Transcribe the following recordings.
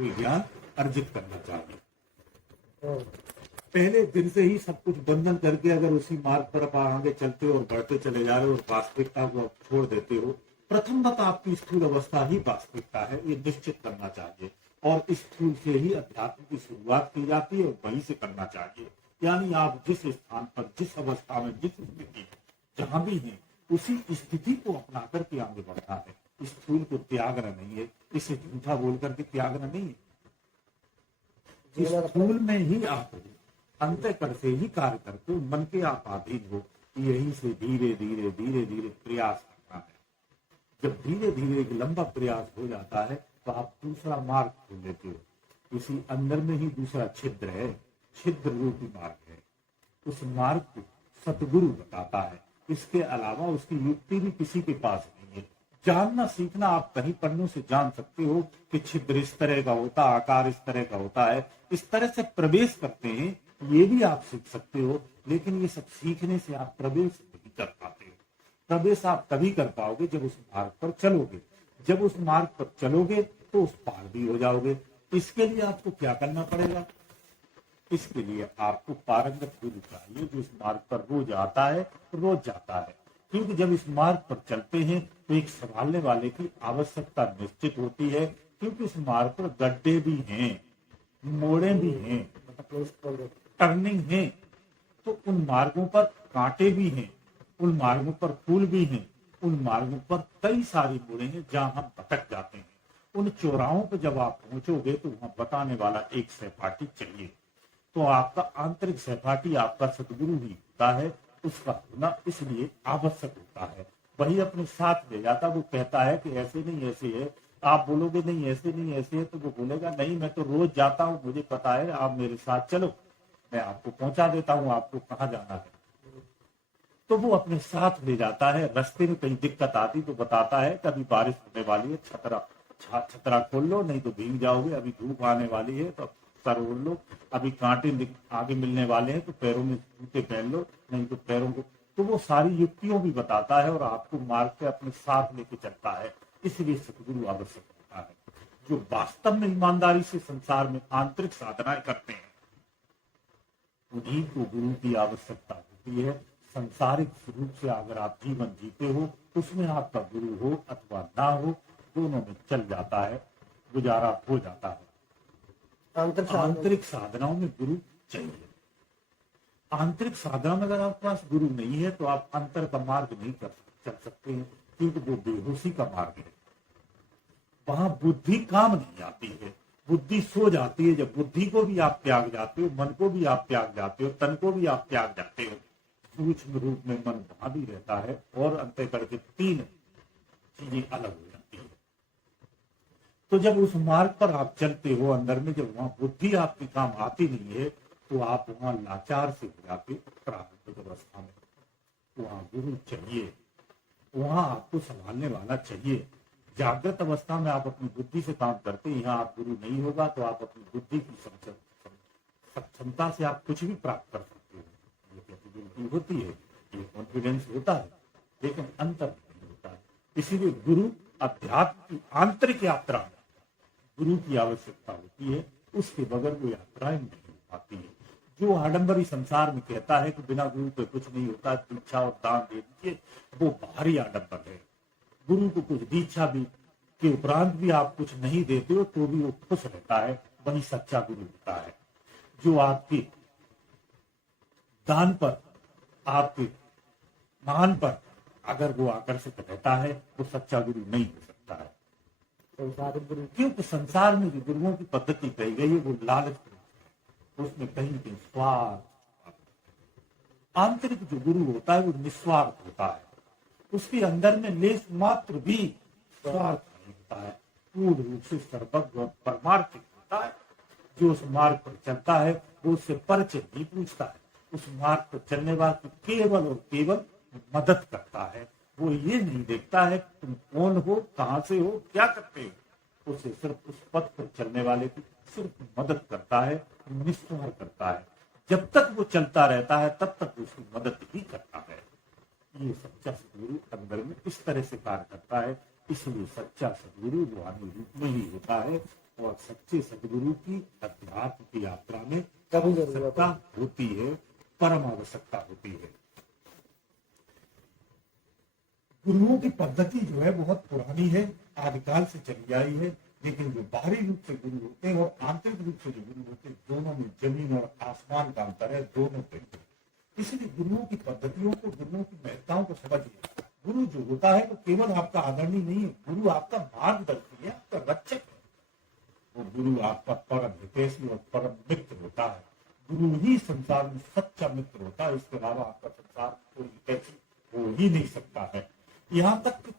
कोई ज्ञान अर्जित करना चाहिए। पहले दिन से ही सब कुछ बंधन करके अगर उसी मार्ग पर आप आगे चलते हो और बढ़ते चले जा रहे हो और वास्तविकता को आप छोड़ देते हो, प्रथम बात आपकी स्थूल अवस्था ही वास्तविकता है, ये निश्चित करना चाहिए। और इस स्थूल से ही अध्यात्म की शुरुआत की जाती है और वहीं से करना चाहिए। यानी आप जिस स्थान पर, जिस अवस्था में, जिस स्थिति जहां भी हैं, उसी स्थिति को अपना करके आगे बढ़ना है। स्थूल को त्यागना नहीं है, इसे झूठा बोल करके त्यागना नहीं है। स्थूल में ही आप अंतःकरण से ही कार्य करते हो, मन के आप अधीन हो। यही से धीरे धीरे धीरे धीरे प्रयास करना है। जब धीरे धीरे एक लंबा प्रयास हो जाता है तो आप दूसरा मार्ग खोल लेते हो। इसी अंदर में ही दूसरा छिद्र है, छिद्र रूपी मार्ग है। उस मार्ग को सतगुरु बताता है। इसके अलावा उसकी युक्ति भी किसी के पास नहीं है। जानना सीखना आप कहीं पन्नों से जान सकते हो कि छिद्र इस तरह का होता, आकार इस तरह का होता है, इस तरह से प्रवेश करते हैं, ये भी आप सीख सकते हो। लेकिन ये सब सीखने से आप प्रवेश नहीं कर पाते हो। प्रवेश आप तभी कर पाओगे जब उस मार्ग पर चलोगे। जब उस मार्ग पर चलोगे तो उस पार भी हो जाओगे। इसके लिए आपको क्या करना पड़ेगा? इसके लिए आपको पारंगत गुरु चाहिए, जो इस मार्ग पर रोज आता है, रोज जाता है। क्योंकि जब इस मार्ग पर चलते हैं तो एक संभालने वाले की आवश्यकता निश्चित होती है। क्योंकि इस मार्ग पर गड्ढे भी हैं, मोड़े भी हैं, टर्निंग है, तो उन मार्गों पर कांटे भी हैं, उन मार्गों पर फूल भी हैं, उन मार्गों पर कई सारी मोड़े हैं जहां हम भटक जाते हैं। उन चौराहों पर जब आप पहुंचोगे तो वहां बताने वाला एक सहपाठी चाहिए। तो आपका आंतरिक सहपाठी आपका सतगुरु ही होता है। उसका होना इसलिए आवश्यक होता है। वही अपने साथ ले जाता, वो कहता है कि ऐसे नहीं ऐसे है। आप बोलोगे नहीं ऐसे नहीं ऐसे है, तो वो बोलेगा नहीं मैं तो रोज जाता हूँ, मुझे पता है, आप मेरे साथ चलो, मैं आपको पहुंचा देता हूँ, आपको कहाँ जाना है। तो वो अपने साथ ले जाता है। रास्ते में कहीं दिक्कत आती तो बताता है कभी बारिश होने वाली है, छतरा खोल लो नहीं तो भीग जाओगे, अभी धूप आने वाली है तो सर ओढ़ लो, अभी कांटे आगे मिलने वाले हैं तो पैरों में जूते पहन लो, नहीं तो पैरों को। तो वो सारी युक्तियों भी बताता है और आपको मार्ग पे अपने साथ लेके चलता है। इसलिए सतगुरु आवश्यक होता है। जो वास्तव में ईमानदारी से संसार में आंतरिक साधनाएं करते हैं, उन्हीं को गुरु की आवश्यकता होती है। संसारिक रूप से अगर आप जीवन जीते हो, उसमें आपका गुरु हो अथवा ना हो, दोनों में चल जाता है, गुजारा हो जाता है। आंतरिक साधनाओं में गुरु चाहिए। आंतरिक साधना में अगर आपके पास गुरु नहीं है तो आप अंतर का मार्ग नहीं चल सकते हैं, क्योंकि वो बेहोशी का मार्ग है। वहां बुद्धि काम नहीं आती है, बुद्धि सो जाती है। जब बुद्धि को भी आप त्याग जाते हो, मन को भी आप त्याग जाते हो, तन को भी आप त्याग जाते हो, सूक्ष्म रूप में मन वहां भी रहता है और अंतःकरण के तीन चीजें अलग हो जाती है। तो जब उस मार्ग पर आप चलते हो, अंदर में जब वहां बुद्धि आपके काम आती नहीं है तो आप वहां लाचार से हो जाते प्रारंभिक अवस्था में। वहां गुरु चाहिए, वहां आपको संभालने वाला चाहिए। जागृत अवस्था में आप अपनी बुद्धि से काम करते, यहाँ आप गुरु नहीं होगा तो आप अपनी बुद्धि की सक्षमता से आप कुछ भी प्राप्त कर सकते हो। ये कैपेबिलिटी होती है, ये कॉन्फिडेंस होता है, लेकिन अंतर नहीं होता है। इसीलिए गुरु अध्यात्म की आंतरिक यात्रा में गुरु की आवश्यकता होती है। उसके बगैर वो यात्राएं नहीं हो पाती है। जो आडंबरी संसार में कहता है कि बिना गुरु के कुछ नहीं होता, दीक्षा और दान दे दीजिए, वो बाहरी आडंबर है। गुरु को कुछ दीक्षा भी के उपरांत भी आप कुछ नहीं देते हो तो भी वो खुश रहता है, वही सच्चा गुरु होता है। जो आपके दान पर, आपके मान पर अगर वो आकर्षित रहता है, वो सच्चा गुरु नहीं हो सकता है। संसारिक गुरु, क्योंकि संसार में जो गुरुओं की पद्धति कही गई है वो लालच, उसमें कहीं कहीं स्वार्थ। आंतरिक जो गुरु होता है वो निस्वार्थ होता है, उसके अंदर में लेस मात्र भी स्वार्थ नहीं होता है, पूर्ण रूप से सर्वज्ञ और परमार्थिक होता है। जो उस मार्ग पर चलता है वो उससे परिचय नहीं पूछता है, उस मार्ग पर चलने वाले केवल और केवल मदद करता है। वो ये नहीं देखता है तुम कौन हो, कहां से हो, क्या करते हो, उसे सिर्फ उस पथ पर चलने वाले की सिर्फ मदद करता है, निस्वार्थ करता है। जब तक वो चलता रहता है तब तक उसकी मदद ही करता है। ये सच्चा सदगुरु अंदर में इस तरह से कार्य करता है। इसलिए सच्चा सदगुरु रूहानी रूप में ही होता है और सच्चे सदगुरु की अध्यात्म की यात्रा में कभी जरूरत आवश्यकता होती है, परम आवश्यकता होती है। गुरुओं की पद्धति जो है बहुत पुरानी है, आदिकाल से चली आई है, लेकिन जो बाहरी रूप से गुरु होते हैं और आंतरिक रूप से जो गुरु होते हैं, दोनों में जमीन और आसमान का अंतर है, दोनों पे। इसलिए गुरुओं की पद्धतियों को, गुरुओं की महत्ताओं को समझिए। गुरु जो होता है वो केवल आपका आदरणीय नहीं है, गुरु आपका मार्गदर्शी है, आपका रक्षक है। वो गुरु आपका परम हितैषी और परम मित्र होता है। गुरु ही संसार में सच्चा मित्र होता है, इसके अलावा आपका संसार कोई हितैषी हो ही नहीं सकता है। यहाँ तक कि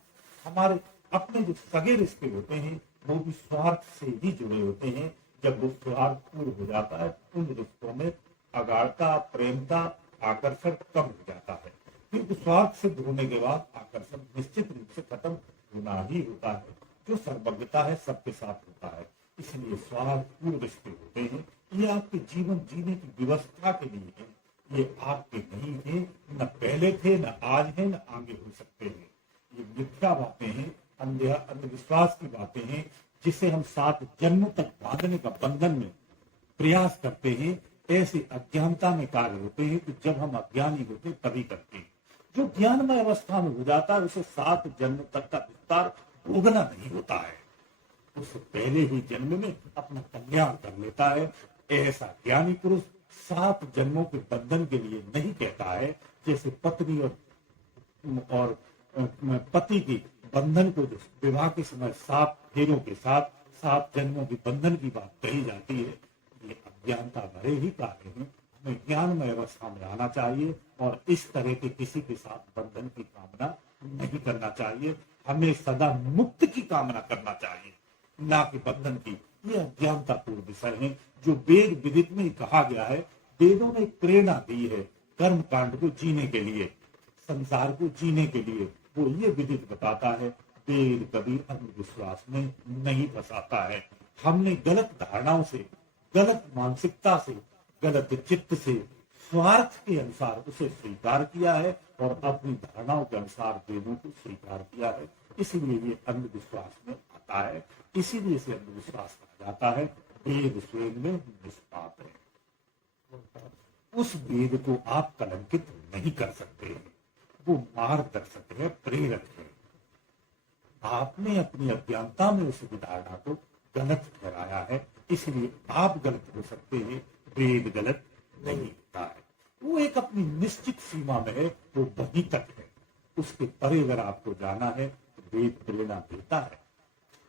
हमारे अपने जो सगे रिश्ते होते हैं वो भी स्वार्थ से ही जुड़े होते हैं। जब वो स्वार्थ पूर्ण हो जाता है, उन रिश्तों में अगाढ़ता, प्रेमता, आकर्षण कम हो जाता है। क्योंकि स्वार्थ सिद्ध होने के बाद आकर्षण निश्चित रूप से खत्म होना ही होता है। जो सर्वज्ञता है सबके साथ होता है। इसलिए स्वार्थ पूर्ण रिश्ते होते हैं, ये आपके जीवन जीने की व्यवस्था के लिए है। ये आपके नहीं थे, न पहले थे, न आज है, न आगे हो सकते हैं। ये मिथ्या बातें हैं, अंधविश्वास की बातें हैं, जिसे हम 7 जन्मों तक बांधने का बंधन में प्रयास करते हैं। ऐसी अज्ञानता में कार्य होते हैं कि जब हम अज्ञानी होते तभी करते हैं। जो ज्ञानमय अवस्था में हो जाता है उसे 7 जन्म तक का विस्तार भोगना नहीं होता है, उससे पहले ही जन्म में अपना कल्याण कर लेता है। ऐसा ज्ञानी पुरुष 7 जन्मों के बंधन के लिए नहीं कहता है। जैसे पत्नी और पति की बंधन को जो विवाह के समय 7 फेरों के साथ 7 जन्मों के बंधन की बात कही जाती है, ये अज्ञानता भरे ही कार्य हैं। हमें ज्ञानमय अवस्था में आना चाहिए और इस तरह के किसी के साथ बंधन की कामना नहीं करना चाहिए। हमें सदा मुक्त की कामना करना चाहिए, ना कि बंधन की। ये अज्ञानता पूर्ण विषय है जो वेद विदित में कहा गया है। वेदों ने प्रेरणा दी है कर्म कांड को जीने के लिए, संसार को जीने के लिए। वो ये विदित बताता है, वेद कभी अंधविश्वास में नहीं फंसाता है। हमने गलत धारणाओं से, गलत मानसिकता से, गलत चित्त से, स्वार्थ के अनुसार उसे स्वीकार किया है और अपनी धारणाओं के अनुसार वेदों को स्वीकार किया है। इसीलिए ये अंधविश्वास में आता है, इसीलिए इसे अंधविश्वास कहा जाता है। वेद स्वयं में निष्पाप है, उस वेद को आप कलंकित नहीं कर सकते हैं। वो मार्गदर्शक है, प्रेरक है। आपने अपनी अज्ञानता में उस धारणा को गलत ठहराया है, इसलिए आप गलत हो सकते हैं, वेद गलत नहीं होता है। वो एक अपनी निश्चित सीमा में है, वो वहीं तक है। उसके परे अगर आपको जाना है तो वेद प्रेरणा देता है।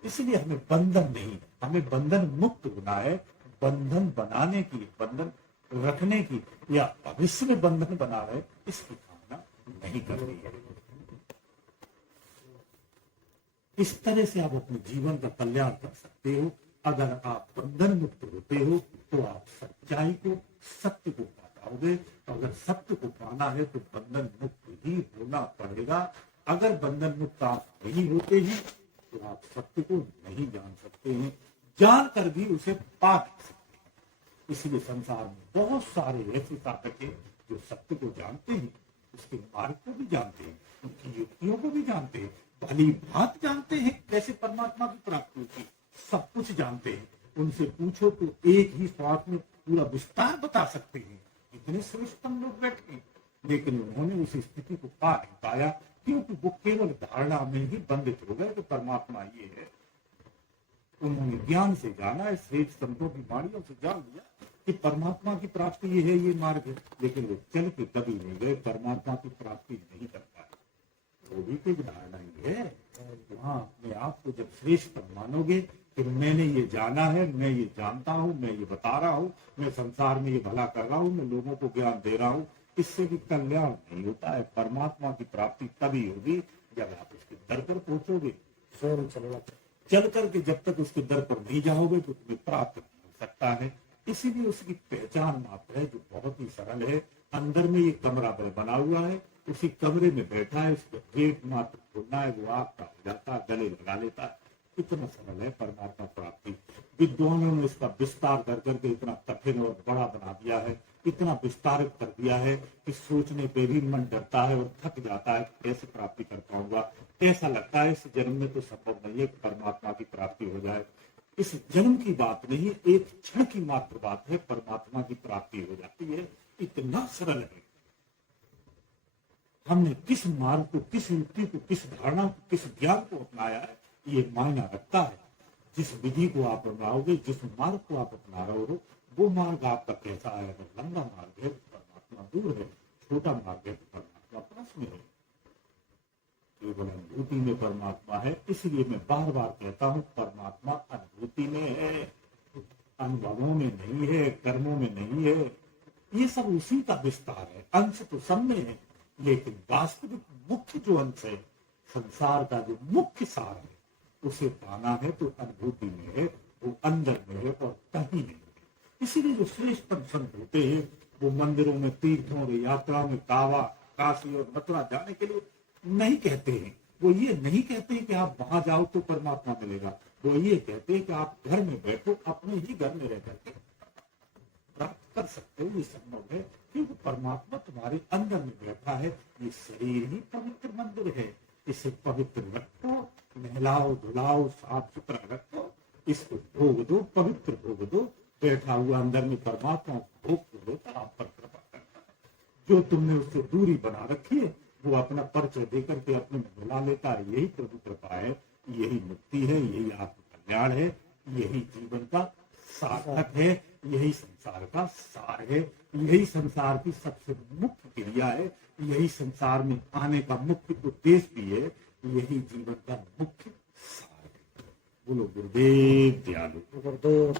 इसलिए हमें बंधन नहीं, हमें बंधन मुक्त होना है। बंधन बनाने की, बंधन रखने की या भविष्य में बंधन बना रहे, इसकी कामना नहीं करनी है। इस तरह से आप अपने जीवन का कल्याण कर सकते हो। अगर आप बंधन मुक्त होते हो तो आप सच्चाई को, सत्य को पा पाओगे। अगर सत्य को पाना है तो बंधन मुक्त ही होना पड़ेगा। अगर बंधन मुक्त आप नहीं होते हैं तो आप सत्य को नहीं जान सकते हैं, जानकर भी उसे पा नहीं सकते। इसलिए संसार में बहुत सारे ऐसे साधक हैं जो सत्य को जानते हैं, उसके मार्ग को भी जानते हैं, उनकी युक्तियों को भी जानते हैं, भली भांति जानते हैं कैसे परमात्मा की प्राप्ति होती, सब कुछ जानते हैं। उनसे पूछो तो एक ही श्वास में पूरा विस्तार बता सकते हैं। इतने श्रेष्ठतम लोग बैठे, लेकिन उन्होंने उस स्थिति को पा नहीं पाया, क्योंकि वो केवल धारणा में ही बंधित हो गए कि परमात्मा ये है। उन्होंने ज्ञान से जाना है, श्रेष्ठ संतों की वाणियों से जान लिया कि परमात्मा की प्राप्ति ये है, ये मार्ग है, लेकिन वो चल के कभी नहीं गए, परमात्मा की प्राप्ति नहीं कर पाए। वो भी कोई धारणा ही है। हाँ, अपने आप को जब श्रेष्ठ मानोगे कि मैंने ये जाना है, मैं ये जानता हूँ, मैं ये बता रहा हूँ, मैं संसार में ये भला कर रहा हूँ, मैं लोगों को ज्ञान दे रहा हूँ, इससे भी कल्याण नहीं होता है। परमात्मा की प्राप्ति तभी होगी जब आप उसके दर पर पहुंचोगे। चल करके जब तक उसके दर पर नहीं जाओगे तो तुम्हें प्राप्त नहीं हो सकता है। इसीलिए उसकी पहचान मात्र है जो बहुत ही सरल है। अंदर में ये कमरा बना हुआ है, उसी कमरे में बैठा है, उसको गेट मात्र खोलना है, वो आपका हो जाता है, गले लगा लेता है। इतना सरल है परमात्मा प्राप्ति। विद्वानों ने इसका विस्तार कर करके इतना कठिन और बड़ा बना दिया है, इतना विस्तारित कर दिया है कि सोचने पे भी मन डरता है और थक जाता है, कैसे प्राप्ति कर पाऊंगा। ऐसा लगता है इस जन्म में तो संभव नहीं है कि परमात्मा की प्राप्ति हो जाए। इस जन्म की बात नहीं, एक क्षण की मात्र बात है, परमात्मा की प्राप्ति हो जाती है। इतना सरल है। हमने किस मार्ग को, किस युक्ति को, किस धारणा को, किस ज्ञान को अपनाया है, ये मायना रखता है। जिस विधि को आप अपनाओगे, जिस मार्ग को आप अपना रहे हो, वो मार्ग आपका कैसा है। अगर लंबा मार्ग है तो परमात्मा दूर है, छोटा मार्ग है तो परमात्मा पास में है। केवल अनुभूति में परमात्मा है। इसलिए मैं बार बार कहता हूँ, परमात्मा अनुभूति में है, अनुभवों में नहीं है, कर्मों में नहीं है। ये सब उसी का विस्तार है। अंश तो सब में है, लेकिन वास्तविक मुख्य जो अंश है, संसार का जो मुख्य सार है, उसे पाना है तो अनुभूति में है, वो अंदर में है और कहीं नहीं है। इसीलिए जो श्रेष्ठ संत होते हैं, वो मंदिरों में, तीर्थों और यात्रा में, कावा, काशी और मथुरा जाने के लिए नहीं कहते हैं। वो ये नहीं कहते हैं कि आप वहां जाओ तो परमात्मा मिलेगा। वो ये कहते हैं कि आप घर में बैठो, अपने ही घर में रह करके प्राप्त कर सकते हो। ये संभव है क्योंकि परमात्मा तुम्हारे अंदर में बैठा है। ये शरीर ही पवित्र मंदिर है। इसे पवित्र रखो, नहलाओ, धुलाओ, साफ सुथरा रखो, इसको भोग दो, पवित्र भोग दो। बैठा हुआ अंदर में परमात्मा भोग को देता, आप पर कृपा करता है। जो तुमने उससे दूरी बना रखी है, वो अपना परिचय देकर के अपने में मिला लेता है। यही प्रभु कृपा है, यही मुक्ति है, यही आत्म कल्याण है, यही जीवन का सार्थक है, यही संसार का सार है, यही संसार की सबसे मुख्य क्रिया है, यही संसार में आने का मुख्य उद्देश्य भी है, यही जीवन का मुख्य सार है। बोलो गुरुदेव दयालु। गुरुदेव